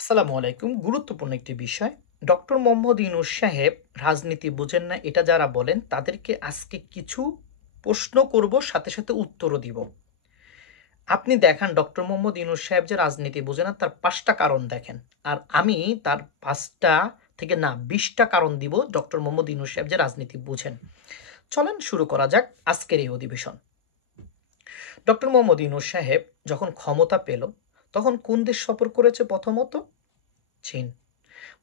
আসসালামু আলাইকুম। গুরুত্বপূর্ণ একটি বিষয়। ডক্টর মোহাম্মদ ইউনূস সাহেব রাজনীতি বোঝেন না এটা যারা বলেন তাদেরকে আজকে কিছু প্রশ্ন করব, সাথে সাথে উত্তরও দিব। আপনি দেখান ডক্টর মোহাম্মদ ইউনূস সাহেব যে রাজনীতি বোঝে না তার ৫টা কারণ দেখেন। আর আমি তার ৫টা থেকে না ২০টা কারণ দিব ডক্টর মোহাম্মদ ইউনূস সাহেব যে রাজনীতি বুঝেন। চলেন শুরু করা যাক আজকের এই অধিবেশন। ডক্টর মোহাম্মদ ইউনূস সাহেব যখন ক্ষমতা পেল তখন কোন দেশ সফর করেছে প্রথমত? চীন।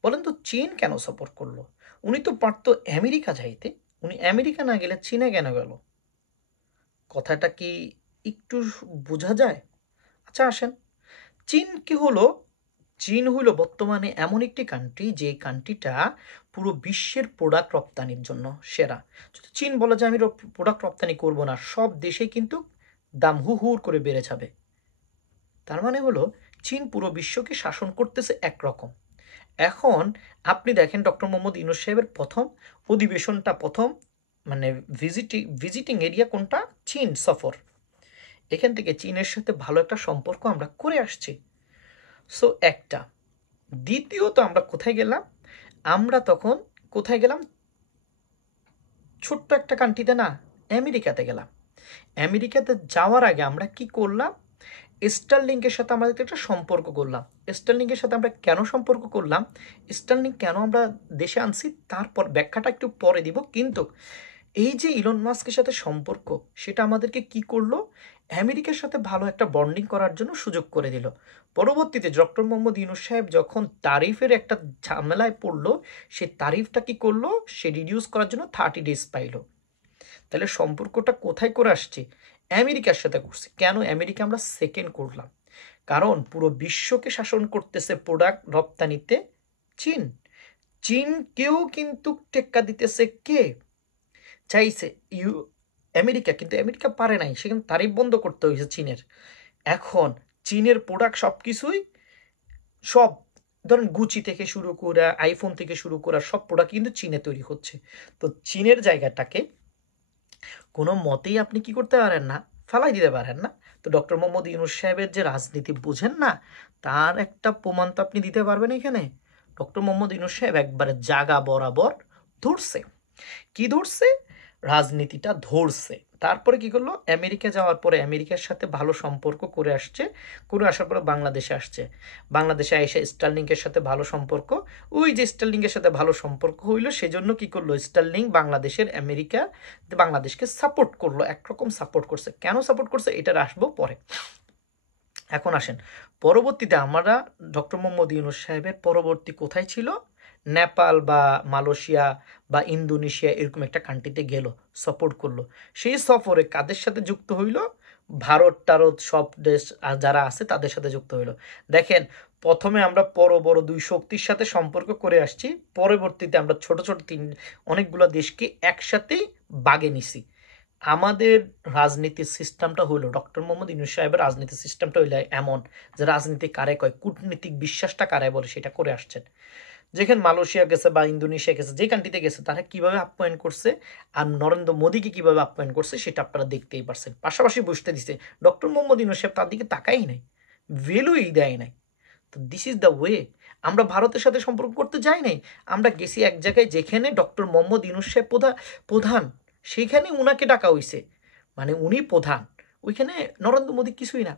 বলেন তো চীন কেন সাপোর্ট করলো? উনি তো পারতো আমেরিকা যাইতে। উনি আমেরিকা না গেলে চীনে কেন গেল? কথাটা কি একটু বোঝা যায়? আচ্ছা আসেন, চীন কি হলো? চীন হইল বর্তমানে এমন একটি কান্ট্রি যে কান্ট্রিটা পুরো বিশ্বের প্রোডাক্ট রপ্তানির জন্য সেরা। যদি চীন বলে যে আমি প্রোডাক্ট রপ্তানি করব না, সব দেশেই কিন্তু দাম হুর করে বেড়ে যাবে। তার মানে হলো চীন পুরো বিশ্বকে শাসন করতেছে একরকম। এখন আপনি দেখেন ডক্টর মোহাম্মদ ইউনূস সাহেবের প্রথম অধিবেশনটা, প্রথম মানে ভিজিটিং এরিয়া কোনটা? চীন সফর। এখান থেকে চীনের সাথে ভালো একটা সম্পর্ক আমরা করে আসছি। সো একটা। দ্বিতীয়ত আমরা কোথায় গেলাম? আমরা তখন কোথায় গেলাম? ছোট্ট একটা কান্ট্রিতে না, আমেরিকাতে গেলাম। আমেরিকাতে যাওয়ার আগে আমরা কি করলাম? স্টারলিংকের সাথে আমাদের একটা সম্পর্ক করলাম। স্টারলিংকের সাথে আমরা কেন সম্পর্ক করলাম, স্টারলিংক কেন আমরা দেশে আনছি, তারপর ব্যাখ্যাটা একটু পরে দিব। কিন্তু এই যে ইলন মাস্কের সাথে সম্পর্ক, সেটা আমাদেরকে কি করলো? আমেরিকার সাথে ভালো একটা বন্ডিং করার জন্য সুযোগ করে দিল। পরবর্তীতে ডক্টর মোহাম্মদ ইউনূস সাহেব যখন তারিফের একটা ঝামেলায় পড়লো, সে তারিফটা কি করলো? সে রিডিউস করার জন্য 30 ডেজ পাইলো। তাহলে সম্পর্কটা কোথায় করে আসছে? আমেরিকার সাথে করছি। কেন আমেরিকা আমরা সেকেন্ড করলাম? কারণ পুরো বিশ্বকে শাসন করতেছে প্রোডাক্ট রপ্তানিতে চীন। চীনকেও কিন্তু টেক্কা দিতেছে কে? চাইছে আমেরিকা, কিন্তু আমেরিকা পারে নাই, সেখানে তারিফ বন্ধ করতে হয়েছে চীনের। এখন চীনের প্রোডাক্ট সব কিছুই, সব ধরেন গুচি থেকে শুরু করে আইফোন থেকে শুরু করা সব প্রোডাক্ট কিন্তু চীনে তৈরি হচ্ছে। তো চীনের জায়গাটাকে কোনো মতেই আপনি কি করতে পারেন না, ফালাই দিতে পারেন না। তো ডক্টর মোহাম্মদ ইউনূস সাহেবের যে রাজনীতি বুঝেন না, তার একটা প্রমাণ তো আপনি দিতে পারবেন এখানে। ডক্টর মোহাম্মদ ইউনূস সাহেব একবারে জাগা বরাবর ধরছে। কি ধরছে? রাজনীতিটা ধরছে। তারপরে কি করলো? আমেরিকা যাওয়ার পরে আমেরিকার সাথে ভালো সম্পর্ক করে আসছে। করে আসার পরে বাংলাদেশে আসছে। বাংলাদেশে এসে স্টারলিংকের সাথে ভালো সম্পর্ক। ওই যে স্টারলিংকের সাথে ভালো সম্পর্ক হইলো, সেজন্য কি করলো? স্টারলিংক বাংলাদেশের আমেরিকা বাংলাদেশকে সাপোর্ট করলো, একরকম সাপোর্ট করছে। কেন সাপোর্ট করছে এটার আসবো পরে। এখন আসেন, পরবর্তীতে আমরা ডক্টর মোহাম্মদ ইউনূস সাহেবের পরবর্তী কোথায় ছিল? নেপাল বা মালয়েশিয়া বা ইন্দোনেশিয়া এরকম একটা কান্ট্রিতে গেল, সাপোর্ট করলো। সেই সফরে কাদের সাথে যুক্ত হইল? ভারত টারত সব দেশ যারা আছে তাদের সাথে যুক্ত হইল। দেখেন, প্রথমে আমরা বড় বড় দুই শক্তির সাথে সম্পর্ক করে আসছি, পরবর্তীতে আমরা ছোট ছোট অনেকগুলো দেশকে একসাথেই বাগে নিছি। আমাদের রাজনীতির সিস্টেমটা হলো, ডক্টর মোহাম্মদ ইউনূস সাহেবের রাজনীতির সিস্টেমটা হইলো এমন যে রাজনীতি কারে কয়, কূটনীতিক বিশ্বাসটা কারে বলে সেটা করে আসছেন। যেখানে মালয়েশিয়া গেছে বা ইন্দোনেশিয়া গেছে, যে কান্ট্রিতে গেছে, তারা কিভাবে আপ্যায়ন করছে আর নরেন্দ্র মোদীকে কিভাবে আপ্যায়ন করছে সেটা আপনারা দেখতেই পারছেন। পাশাপাশি বসতে দিছে। ডক্টর মোহাম্মদ ইউনূস সাহেব তার দিকে তাকাই নাই, ভ্যালুই দেয় নাই। তো দিস ইজ দ্য ওয়ে। আমরা ভারতের সাথে সম্পর্ক করতে যাই নাই, আমরা গেছি এক জায়গায় যেখানে ডক্টর মোহাম্মদ ইউনূস সাহেব প্রধান, সেইখানে উনাকে ডাকা হইছে, মানে উনি প্রধান। ওইখানে নরেন্দ্র মোদী কিছুই না।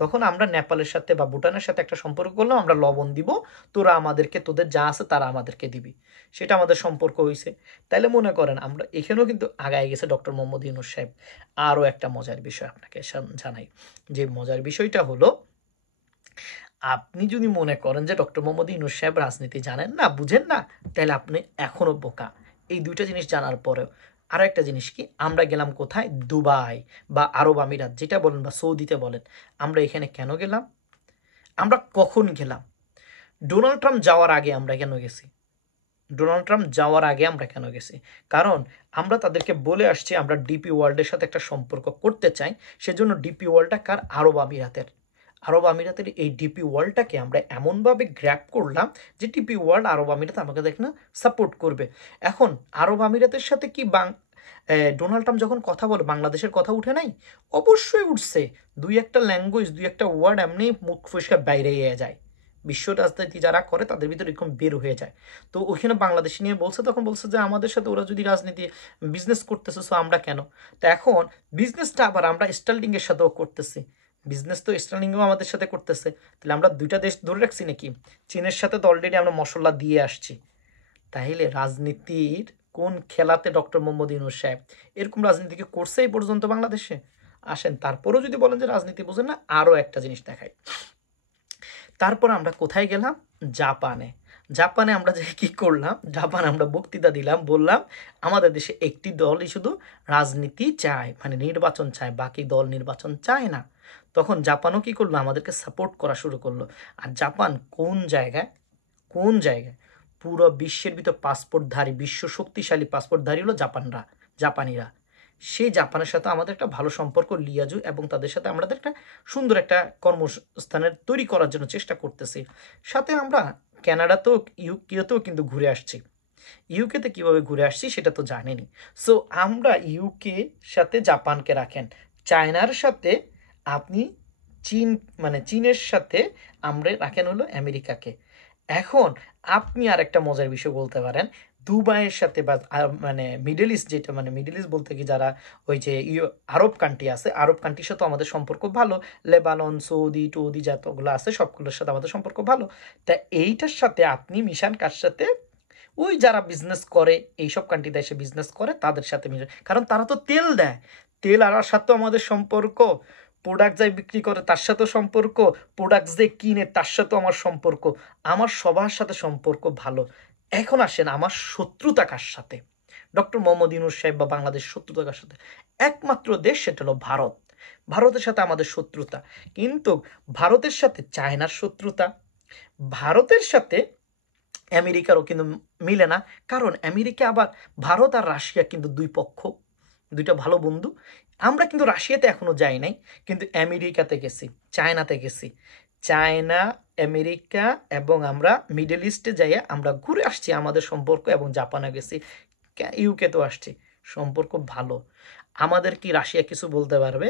তখন আমরা নেপালের সাথে বা ভুটানের সাথে একটা সম্পর্ক করলাম, আমরা লবণ দিব, তোরা আমাদেরকে, তোদের যা আছে তারা আমাদেরকে দিবি, সেটা আমাদের সম্পর্ক হয়েছে। তাইলে মনে করেন আমরা এখানেও কিন্তু আগায় গেছে ডক্টর মোহাম্মদ ইউনূস সাহেব। আরও একটা মজার বিষয় আপনাকে জানাই, যে মজার বিষয়টা হলো, আপনি যদি মনে করেন যে ডক্টর মোহাম্মদ ইউনূস সাহেব রাজনীতি জানেন না, বুঝেন না, তাহলে আপনি এখনো বোকা। এই দুইটা জিনিস জানার পরেও আরো একটা জিনিস কি, আমরা গেলাম কোথায়? দুবাই বা আরব আমিরাত যেটা বলেন বা সৌদিতে বলেন। আমরা এখানে কেন গেলাম? আমরা কখন গেলাম? ডোনাল্ড ট্রাম্প যাওয়ার আগে আমরা কেন গেছি? ডোনাল্ড ট্রাম্প যাওয়ার আগে আমরা কেন গেছি? কারণ আমরা তাদেরকে বলে আসছি আমরা ডিপি ওয়ার্ল্ডের সাথে একটা সম্পর্ক করতে চাই। সেজন্য ডিপি ওয়ার্ল্ডটা কার? আরব আমিরাতের। আরব আমিরাতের এই ডিপি ওয়ার্ল্ডটাকে আমরা এমনভাবে গ্র্যাব করলাম যে ডিপি ওয়ার্ল্ড আরব আমিরাত আমাকে দেখ না সাপোর্ট করবে। এখন আরব আমিরাতের সাথে কি ডোনাল্ড ট্রাম্প যখন কথা বলে বাংলাদেশের কথা উঠে নাই? অবশ্যই উঠছে। দুই একটা ল্যাঙ্গুয়েজ, দুই একটা ওয়ার্ড এমনি মুখ ফসকে বাইরে যায়, বিশ্ব রাজনীতি যারা করে তাদের ভিতরে এরকম বের হয়ে যায়। তো ওইখানে বাংলাদেশ নিয়ে বলছে, তখন বলছে যে আমাদের সাথে ওরা যদি রাজনীতি বিজনেস করতেছে সো আমরা কেন। তো এখন বিজনেসটা আবার আমরা স্টার্লিংয়ের সাথেও করতেছি, বিজনেস তো স্টার্লিংও আমাদের সাথে করতেছে, তাহলে আমরা দুইটা দেশ ধরে রাখছি নাকি? চীনের সাথে তো অলরেডি আমরা মশলা দিয়ে আসছি। তাইলে রাজনীতির কোন খেলাতে ডক্টর মোহাম্মদ ইউনূস সাহেব এরকম রাজনীতি কি করছে এই পর্যন্ত বাংলাদেশে? আসেন তারপরেও যদি বলেন যে রাজনীতি বোঝেন না, আরও একটা জিনিস দেখাই। তারপর আমরা কোথায় গেলাম? জাপানে। জাপানে আমরা যে কি করলাম, জাপানে আমরা বক্তৃতা দিলাম, বললাম আমাদের দেশে একটি দলই শুধু রাজনীতি চায়, মানে নির্বাচন চায়, বাকি দল নির্বাচন চায় না। তখন জাপানও কি করলো, আমাদেরকে সাপোর্ট করা শুরু করলো। আর জাপান কোন জায়গায়, কোন জায়গায় পুরো বিশ্বের ভিতর পাসপোর্টধারী, বিশ্ব শক্তিশালী পাসপোর্টধারী হলো জাপানিরা। সেই জাপানের সাথে আমাদের একটা ভালো সম্পর্ক লিয়াজু, এবং তাদের সাথে আমাদের একটা সুন্দর একটা কর্মস্থানের তৈরি করার জন্য চেষ্টা করতেছি। সাথে আমরা কানাডাতেও, ইউকেতেও কিন্তু ঘুরে আসছি। ইউকেতে কিভাবে ঘুরে আসছি সেটা তো জানেনি। সো আমরা ইউকে সাথে জাপানকে রাখেন, চায়নার সাথে আপনি চীন, মানে চীনের সাথে আমরা রাখেন হলো আমেরিকাকে। এখন আপনি আর একটা মজার বিষয় বলতে পারেন, দুবাইয়ের সাথে বা মানে মিডল ইস্ট, যেটা মানে মিডল ইস্ট বলতে কি যারা ওই যে আরব কান্ট্রি আছে, আরব কান্ট্রির সাথে আমাদের সম্পর্ক ভালো, লেবানন, সৌদি টৌদি যতগুলো আছে সবগুলোর সাথে আমাদের সম্পর্ক ভালো। তা এইটার সাথে আপনি মিশান কার সাথে? ওই যারা বিজনেস করে, এইসব কান্ট্রিতে এসে বিজনেস করে তাদের সাথে মিশান, কারণ তারা তো তেল দেয়, তেল আনার সাথেও আমাদের সম্পর্ক, প্রোডাক্ট যাই বিক্রি করে তার সাথেও সম্পর্ক, প্রোডাক্ট যে কিনে তার সাথেও আমার সম্পর্ক, আমার সবার সাথে সম্পর্ক ভালো। এখন আসেন আমার শত্রুতা কার সাথে? ডক্টর মোহাম্মদ ইউনূস সাহেব বা বাংলাদেশ শত্রুতা কার সাথে? একমাত্র দেশ, সেটা হলো ভারত। ভারতের সাথে আমাদের শত্রুতা, কিন্তু ভারতের সাথে চায়নার শত্রুতা, ভারতের সাথে আমেরিকারও কিন্তু মিলে না, কারণ আমেরিকা আবার, ভারত আর রাশিয়া কিন্তু দুই পক্ষ, দুইটা ভালো বন্ধু। আমরা কিন্তু রাশিয়াতে এখনো যাই নাই, কিন্তু আমেরিকাতে গেছি, চায়নাতে গেছি। চায়না, আমেরিকা এবং আমরা মিডল ইস্টে যাইয়া আমরা ঘুরে আসছি আমাদের সম্পর্ক, এবং জাপানে গেছি, ইউকেতেও আসছি, সম্পর্ক ভালো। আমাদের কি রাশিয়া কিছু বলতে পারবে?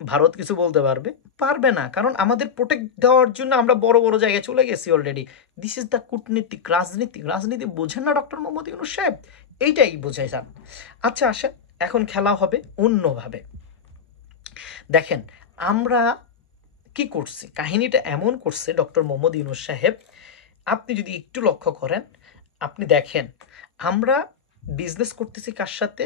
ভারত কিছু বলতে পারবে? পারবে না, কারণ আমাদের প্রোটেক্ট দেওয়ার জন্য আমরা বড় বড় জায়গায় চলে গেছি অলরেডি। দিস ইজ দ্য কূটনীতিক রাজনীতি। রাজনীতি বোঝেন না ডক্টর মোহাম্মদ ইউনূস সাহেব, এইটাই বোঝাই যান। আচ্ছা আসেন, এখন খেলা হবে অন্যভাবে। দেখেন আমরা কি করছি, কাহিনীটা এমন করছে ডক্টর মোহাম্মদ ইউনূস সাহেব, আপনি যদি একটু লক্ষ্য করেন, আপনি দেখেন আমরা বিজনেস করতেছি কার সাথে?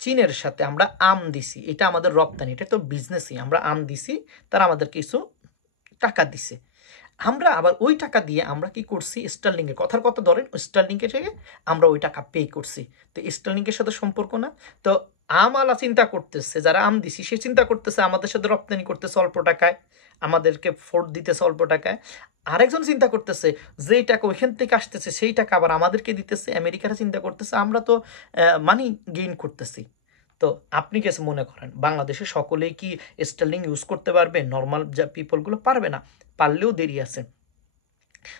চীনের সাথে। আমরা আম দিছি, এটা আমাদের রপ্তানি, এটা তো বিজনেসই। আমরা আম দিছি, তারা আমাদের কিছু টাকা দিছে। আমরা আবার ওই টাকা দিয়ে আমরা কি করছি, স্টার্লিংয়ের কথার কথা ধরেন, স্টার্লিংকে থেকে আমরা ওই টাকা পে করছি। তো স্টার্লিংয়ের সাথে সম্পর্ক না? তো আমওয়ালা চিন্তা করতেছে, যারা আম দিছি সে চিন্তা করতেছে আমাদের সাথে রপ্তানি করতেছে অল্প টাকায়, আমাদেরকে ফোর্ট দিতেছে অল্প টাকায়। আরেকজন চিন্তা করতেছে যেই টাকা ওইখান থেকে আসতেছে সেই টাকা আবার আমাদেরকে দিতেছে। আমেরিকারা চিন্তা করতেছে আমরা তো মানি গেইন করতেছি। তো আপনি কেসে মনে করেন বাংলাদেশে সকলেই কি স্টার্লিং ইউজ করতে পারবে? নর্মাল যা পিপলগুলো পারবে না, পারলেও দেরি আছে।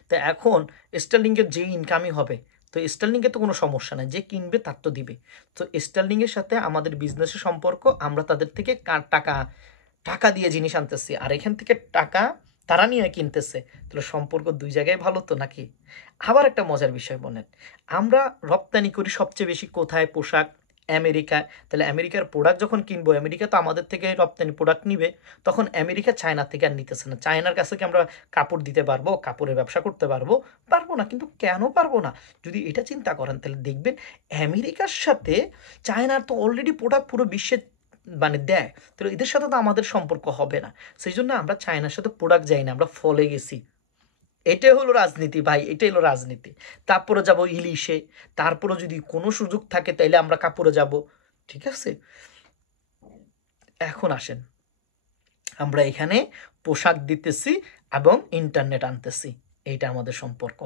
তো এখন স্টার্লিংয়ের যে ইনকামই হবে, তো স্টার্লিংয়ে তো কোনো সমস্যা নাই, যে কিনবে তার তো দিবে। তো স্টার্লিংয়ের সাথে আমাদের বিজনেসের সম্পর্ক, আমরা তাদের থেকে টাকা টাকা দিয়ে জিনিস আনতেছি, আর এখান থেকে টাকা তারা নিয়ে কিনতেছে, তাহলে সম্পর্ক দুই জায়গায় ভালো তো নাকি? আবার একটা মজার বিষয় বলেন, আমরা রপ্তানি করি সবচেয়ে বেশি কোথায়? পোশাক, আমেরিকা। তাহলে আমেরিকার প্রোডাক্ট যখন কিনবো, আমেরিকা তো আমাদের থেকে রপ্তানি প্রোডাক্ট নিবে, তখন আমেরিকা চায়না থেকে আর নিতেছে না। চায়নার কাছে কি আমরা কাপড় দিতে পারবো, কাপড়ের ব্যবসা করতে পারবো? পারবো না। কিন্তু কেন পারবো না? যদি এটা চিন্তা করেন তাহলে দেখবেন আমেরিকার সাথে চায়নার তো অলরেডি প্রোডাক্ট পুরো বিশ্বে মানে দেয়, তো এদের সাথে তো আমাদের সম্পর্ক হবে না। সেই জন্য আমরা চায়নার সাথে প্রোডাক্ট যাই না, আমরা ফলে গেছি। এটাই হলো রাজনীতি ভাই, এটাই হলো রাজনীতি। তারপরে যাব ইলিশে, তারপরে যদি কোনো সুযোগ থাকে তাইলে আমরা কাপড়ে যাব, ঠিক আছে? এখন আসেন, আমরা এখানে পোশাক দিতেছি এবং ইন্টারনেট আনতেছি, এইটা আমাদের সম্পর্ক।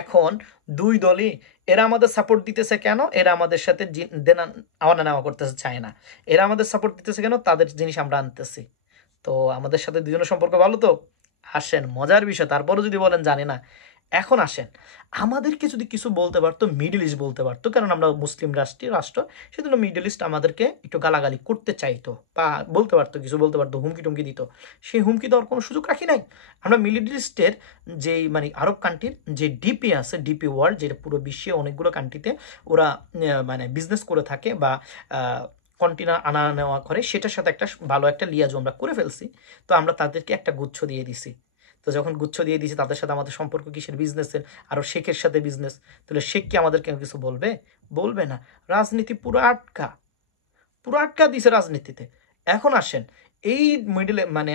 এখন দুই দলই, এরা আমাদের সাপোর্ট দিতেছে কেন? এরা আমাদের সাথে দেনা আওয়ানা নেওয়া করতেছে চায় না। এরা আমাদের সাপোর্ট দিতেছে কেন? তাদের জিনিস আমরা আনতেছি। তো আমাদের সাথে দুজনের সম্পর্ক ভালো তো। আসেন মজার বিষয়, তারপরও যদি বলেন জানি না, এখন আসেন, আমাদেরকে যদি কিছু বলতে পারতো, মিডল ইস্ট বলতে পারতো, কারণ আমরা মুসলিম রাষ্ট্র, সেজন্য মিডল ইস্ট আমাদেরকে একটু গালাগালি করতে চাইতো বা বলতে পারতো, কিছু বলতে পারতো, হুমকি টুমকি দিত। সেই হুমকি দেওয়ার কোনো সুযোগ রাখি নাই। আমরা মিডল ইস্টের যেই মানে আরব কান্ট্রির যে ডিপি আছে, ডিপি ওয়ার্ল্ড, যেটা পুরো বিশ্বে অনেকগুলো কান্ট্রিতে ওরা মানে বিজনেস করে থাকে বা কন্টেনার আনা নেওয়া করে, সেটার সাথে একটা ভালো একটা লিয়াজু আমরা করে ফেলছি। তো আমরা তাদেরকে একটা গুচ্ছ দিয়ে দিছি। তো যখন গুচ্ছ দিয়ে দিয়েছি, তাদের সাথে আমাদের সম্পর্ক কিসের? বিজনেসের। আরও শেখের সাথে বিজনেস। তাহলে শেখ কি আমাদেরকে কিছু বলবে? বলবে না। রাজনীতি পুরো আটকা, পুরো আটকা দিছে রাজনীতিতে। এখন আসেন, এই মিডলে মানে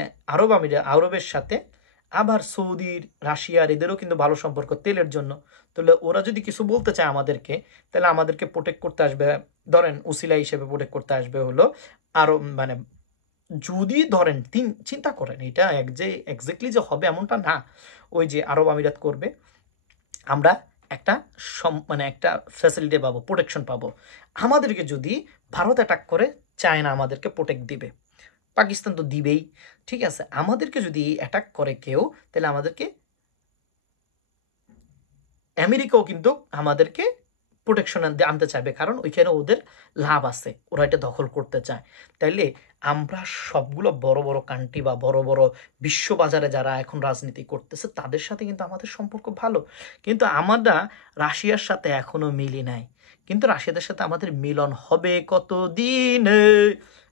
আরবের সাথে আবার সৌদির, রাশিয়ার এদেরও কিন্তু ভালো সম্পর্ক তেলের জন্য। তাহলে ওরা যদি কিছু বলতে চায় আমাদেরকে, তাহলে আমাদেরকে প্রোটেক্ট করতে আসবে, ধরেন উসিলা হিসেবে প্রোটেক্ট করতে আসবে হলো আরো মানে, যদি ধরেন চিন্তা করেন, এটা যে এক্স্যাক্টলি যে হবে এমনটা না। ওই যে আরব আমিরাত করবে, আমরা একটা মানে একটা ফ্যাসিলিটি পাবো, প্রোটেকশন পাবো। আমাদেরকে যদি ভারত অ্যাটাক করে, চায়না আমাদেরকে প্রোটেক্ট দিবে, পাকিস্তান তো দিবেই। ঠিক আছে, আমাদেরকে যদি অ্যাটাক করে কেউ, তাহলে আমাদেরকে আমেরিকাও কিন্তু আমাদেরকে প্রোটেকশন আনতে চাইবে, কারণ ওইখানে ওদের লাভ আছে, ওরা এটা দখল করতে চায়। তাইলে আমরা সবগুলো বড় বড় কান্ট্রি বা বড় বড় বিশ্ববাজারে যারা এখন রাজনীতি করতেছে, তাদের সাথে কিন্তু আমাদের সম্পর্ক ভালো। কিন্তু আমরা রাশিয়ার সাথে এখনো মিলি নাই, কিন্তু রাশিয়াদের সাথে আমাদের মিলন হবে কতদিনে,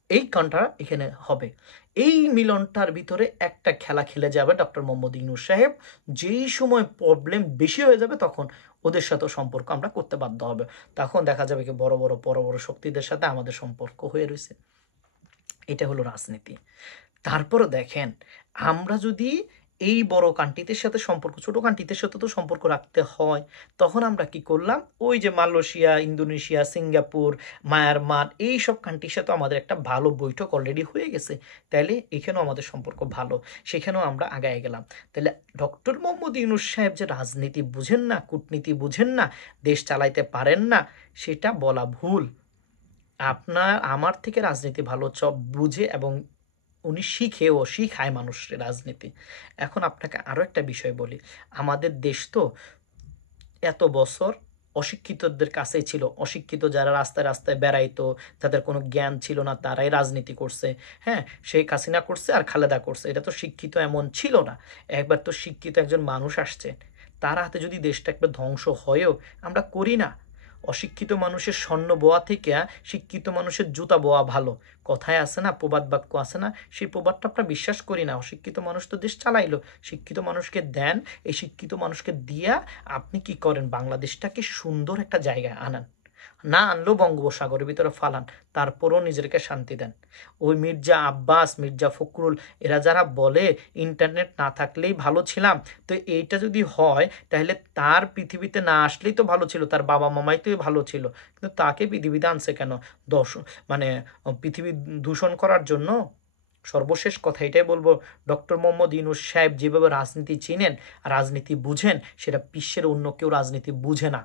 এই কানটা এখানে হবে। এই মিলনটার ভিতরে একটা খেলা খেলে যাবে ডক্টর মোহাম্মদ ইউনূস সাহেব। যেই সময় প্রবলেম বেশি হয়ে যাবে, তখন ওদের সাথেও সম্পর্ক আমরা করতে বাধ্য হবে। তখন দেখা যাবে কি বড় বড় শক্তিদের সাথে আমাদের সম্পর্ক হয়ে রয়েছে। এটা হলো রাজনীতি। তারপরও দেখেন, আমরা যদি এই বড় কান্ট্রিদের সাথে সম্পর্ক, ছোট কান্ট্রিদের সাথে তো সম্পর্ক রাখতে হয়, তখন আমরা কি করলাম, ওই যে মালয়েশিয়া, ইন্দোনেশিয়া, সিঙ্গাপুর, মায়ানমার, এই সব কান্ট্রির সাথে আমাদের একটা ভালো বৈঠক অলরেডি হয়ে গেছে। তাইলে এখানেও আমাদের সম্পর্ক ভালো, সেখানেও আমরা আগায় গেলাম। তাহলে ডক্টর মোহাম্মদ ইউনূস সাহেব যে রাজনীতি বুঝেন না, কূটনীতি বুঝেন না, দেশ চালাইতে পারেন না, সেটা বলা ভুল। আপনার আমার থেকে রাজনীতি ভালো সব বুঝে, এবং উনি শিখায় মানুষের রাজনীতি। এখন আপনাকে আরও একটা বিষয় বলি, আমাদের দেশ তো এত বছর অশিক্ষিতদের কাছেই ছিল। অশিক্ষিত যারা রাস্তায় রাস্তায় বেড়াইতো, যাদের কোনো জ্ঞান ছিল না, তারাই রাজনীতি করছে। হ্যাঁ, শেখ হাসিনা করছে আর খালেদা করছে, এটা তো শিক্ষিত এমন ছিল না। একবার তো শিক্ষিত একজন মানুষ আসছে, তার হাতে যদি দেশটা একবার ধ্বংস হয়েও, আমরা করি না। অশিক্ষিত মানুষের স্বর্ণ বোয়া থেকে শিক্ষিত মানুষের জুতা বোয়া ভালো, কথায় আছে না, প্রবাদ বাক্য আছে না, সেই প্রবাদটা আমরা বিশ্বাস করি না। অশিক্ষিত মানুষ তো দেশ চালাইলো, শিক্ষিত মানুষকে দেন, এই শিক্ষিত মানুষকে দিয়া আপনি কি করেন, বাংলাদেশটাকে সুন্দর একটা জায়গায় আনান। না আনলেও বঙ্গোপসাগরের ভিতরে ফালান, তারপরও নিজেকে শান্তি দেন। ওই মির্জা আব্বাস, মির্জা ফখরুল, এরা যারা বলে ইন্টারনেট না থাকলেই ভালো ছিলাম, তো এইটা যদি হয়, তাহলে তার পৃথিবীতে না আসলেই তো ভালো ছিল, তার বাবা মামাই তো ভালো ছিল, কিন্তু তাকে পৃথিবীতে আনছে কেন? দশ মানে পৃথিবী দূষণ করার জন্য। সর্বশেষ কথা এটাই বলবো, ডক্টর মোহাম্মদ ইউনূস সাহেব যেভাবে রাজনীতি চিনেন, রাজনীতি বুঝেন, সেটা বিশ্বের অন্য কেউ রাজনীতি বুঝে না।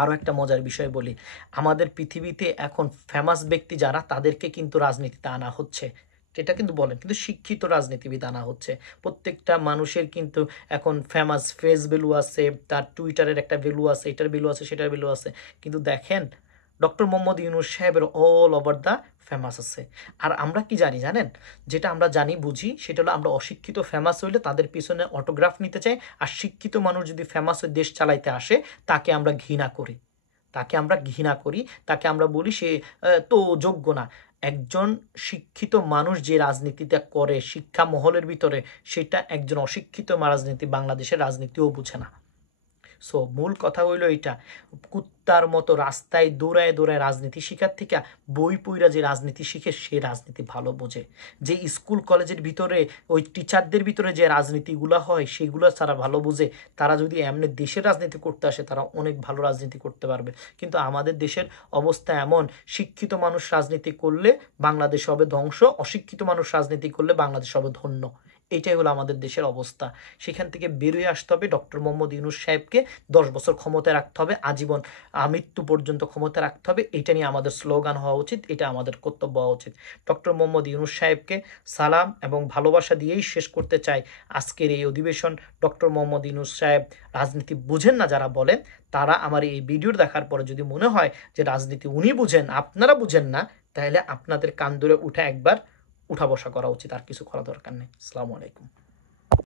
আরও একটা মজার বিষয় বলি, আমাদের পৃথিবীতে এখন ফেমাস ব্যক্তি যারা, তাদেরকে কিন্তু রাজনীতিতে আনা হচ্ছে। এটা কিন্তু বলেন, কিন্তু শিক্ষিত রাজনীতিবিদ আনা হচ্ছে। প্রত্যেকটা মানুষের কিন্তু এখন ফেমাস ফেস ভ্যালু আছে, তার টুইটারের একটা ভ্যালু আছে, এটার ভ্যালু আছে, সেটার ভ্যালু আছে। কিন্তু দেখেন, ডক্টর মোহাম্মদ ইউনূস সাহেবের অল ওভার দ্য ফেমাস আছে। আর আমরা কি জানি জানেন, যেটা আমরা জানি বুঝি, সেটা হলো আমরা অশিক্ষিত ফেমাস হইলে তাদের পিছনে অটোগ্রাফ নিতে চাই, আর শিক্ষিত মানুষ যদি ফেমাস হয়ে দেশ চালাইতে আসে, তাকে আমরা ঘৃণা করি, তাকে আমরা ঘৃণা করি, তাকে আমরা বলি সে তো যোগ্য না। একজন শিক্ষিত মানুষ যে রাজনীতিটা করে শিক্ষা মহলের ভিতরে, সেটা একজন অশিক্ষিত রাজনীতি বাংলাদেশের রাজনীতিও বুঝে না। সো মূল কথা হইল এইটা, কুত্তার মতো রাস্তায় দৌড়ায় দৌড়ায় রাজনীতি শিখার থেকে বই পইরা যে রাজনীতি শিখে, সে রাজনীতি ভালো বোঝে। যে স্কুল কলেজের ভিতরে ওই টিচারদের ভিতরে যে রাজনীতিগুলো হয়, সেগুলো তারা ভালো বোঝে। তারা যদি এমনি দেশের রাজনীতি করতে আসে, তারা অনেক ভালো রাজনীতি করতে পারবে। কিন্তু আমাদের দেশের অবস্থা এমন, শিক্ষিত মানুষ রাজনীতি করলে বাংলাদেশ হবে ধ্বংস, অশিক্ষিত মানুষ রাজনীতি করলে বাংলাদেশ হবে ধন্য। এইটাই হলো আমাদের দেশের অবস্থা। সেখান থেকে বেরিয়ে আসতে হবে। ডক্টর মোহাম্মদ ইউনূস সাহেবকে 10 বছর ক্ষমতায় রাখতে হবে, আজীবন মৃত্যু পর্যন্ত ক্ষমতায় রাখতে হবে। এটা নিয়ে আমাদের স্লোগান হওয়া উচিত, এটা আমাদের কর্তব্য হওয়া উচিত। ডক্টর মোহাম্মদ ইউনূস সাহেবকে সালাম এবং ভালোবাসা দিয়েই শেষ করতে চাই আজকের এই অধিবেশন। ডক্টর মোহাম্মদ ইউনূস সাহেব রাজনীতি বুঝেন না যারা বলেন, তারা আমার এই ভিডিও দেখার পরে যদি মনে হয় যে রাজনীতি উনি বুঝেন, আপনারা বুঝেন না, তাহলে আপনাদের কান ধরে উঠা একবার উঠা বসা করা উচিত, আর কিছু করা দরকার নেই। আসসালামু আলাইকুম।